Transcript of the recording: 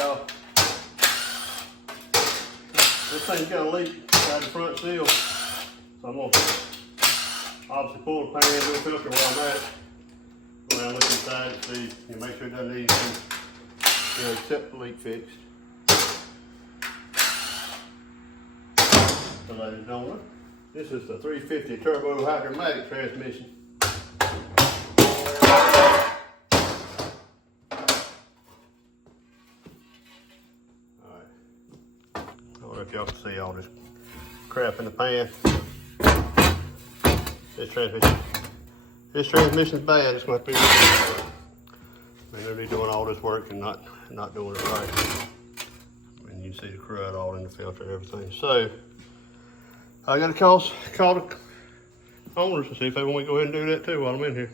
y'all. This thing's got a leak inside the front seal. So I'm gonna obviously pull the pan, do a filter while I'm at it. Go around, look inside and see, make sure it doesn't need anything, except the leak fixed. So ladies and gentlemen, this is the 350 Turbo Hydromatic transmission. Alright, I don't know if y'all can see all this crap in the pan. This transmission's bad. It's going to be. They're literally doing all this work and not doing it right. And you see the crud all in the filter and everything. So I got to call the owners and see if they want me to go ahead and do that too while I'm in here.